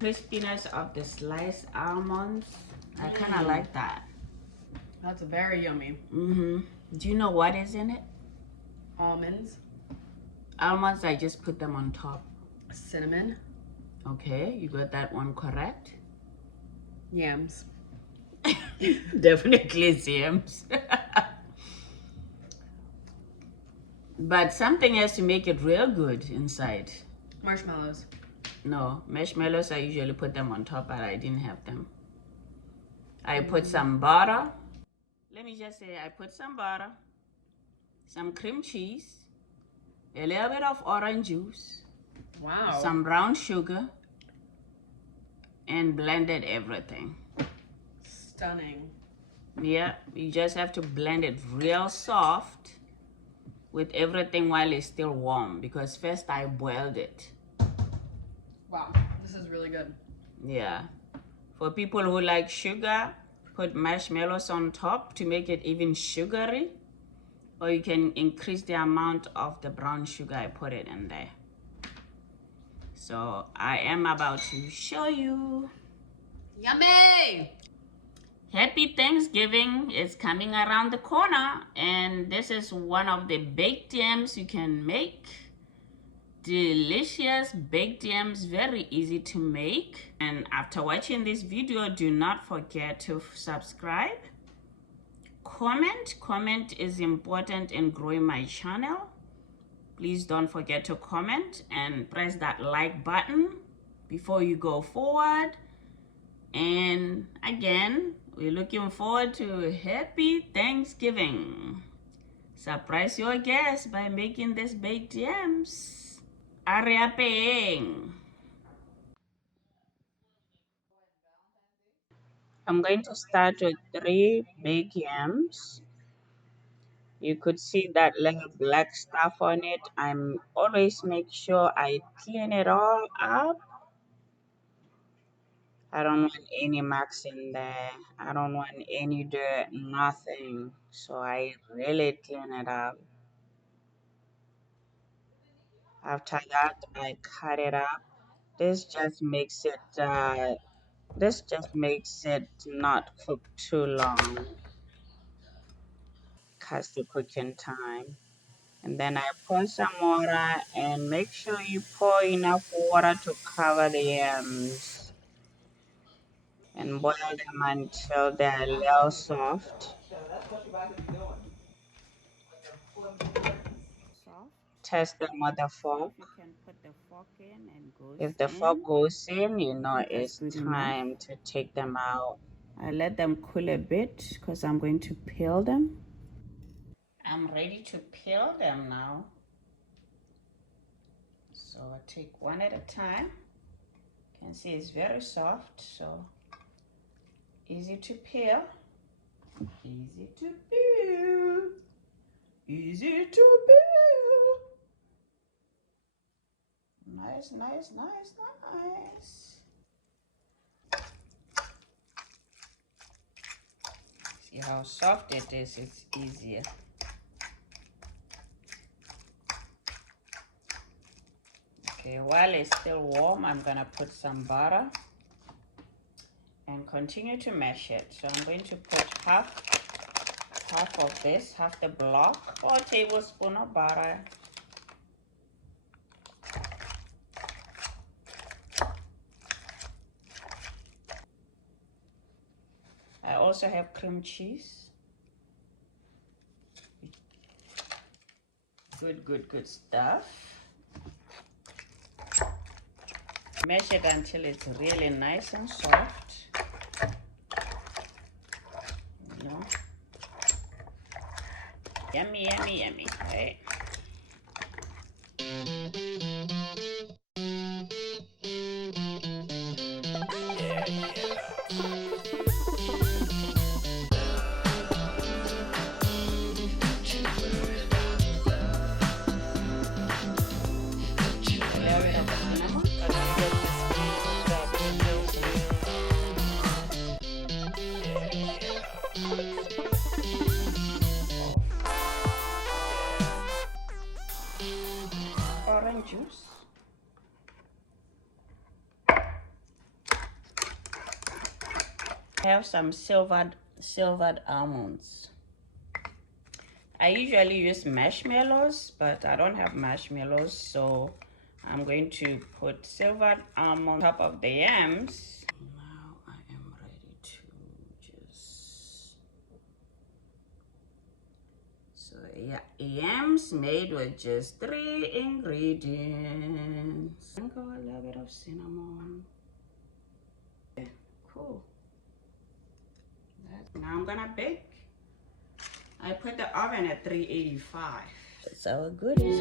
Crispiness of the sliced almonds. I kind of like that. That's very yummy. Do you know what is in it? Almonds. Almonds, I just put them on top. Cinnamon. Okay, you got that one correct. Yams. Definitely it's yams. But something has to make it real good inside. Marshmallows. No, marshmallows, I usually put them on top, but I didn't have them. I put some butter. Let me just say, I put some butter, some cream cheese, a little bit of orange juice, Wow. some brown sugar, and blended everything. Stunning. Yeah, you just have to blend it real soft with everything while it's still warm, because first I boiled it. Wow, this is really good. Yeah. For people who like sugar, put marshmallows on top to make it even sugary. Or you can increase the amount of the brown sugar I put it in there. So I am about to show you. Yummy! Happy Thanksgiving is coming around the corner, and this is one of the baked yams you can make. Delicious baked yams, very easy to make. And after watching this video, do not forget to subscribe. Comment is important in growing my channel. Please don't forget to comment and press that like button before you go forward. And again, we're looking forward to happy Thanksgiving. Surprise your guests by making this baked yams. Ariapeng. I'm going to start with 3 baked yams. You could see that little black stuff on it. I'm always make sure I clean it all up. I don't want any marks in there. I don't want any dirt, nothing. So I really clean it up. After that, I cut it up. This just makes it not cook too long. Cuts the cooking time. And then I pour some water, and make sure you pour enough water to cover the yams and boil them until they're a little soft. Test them with a fork. You can put the fork in and if the fork goes in, you know it's time to take them out. I let them cool a bit because I'm going to peel them. I'm ready to peel them now. So I take one at a time. You can see it's very soft, so easy to peel. Easy to peel. Easy to peel. Nice, nice, nice, nice. See how soft it is, it's easier. Okay, while it's still warm, I'm gonna put some butter and continue to mash it. So I'm going to put half of this, half the block, or a tablespoon of butter. I also have cream cheese. Good stuff. Mash it until it's really nice and soft. You know? Yummy, yummy, yummy, right? I have some silvered almonds. I usually use marshmallows, but I don't have marshmallows, so I'm going to put silvered almond on top of the yams. Now I am ready to just... So yeah, yams made with just 3 ingredients. Sprinkle a little bit of cinnamon. Yeah, cool. Now I'm gonna bake. I put the oven at 385. It's our goodies.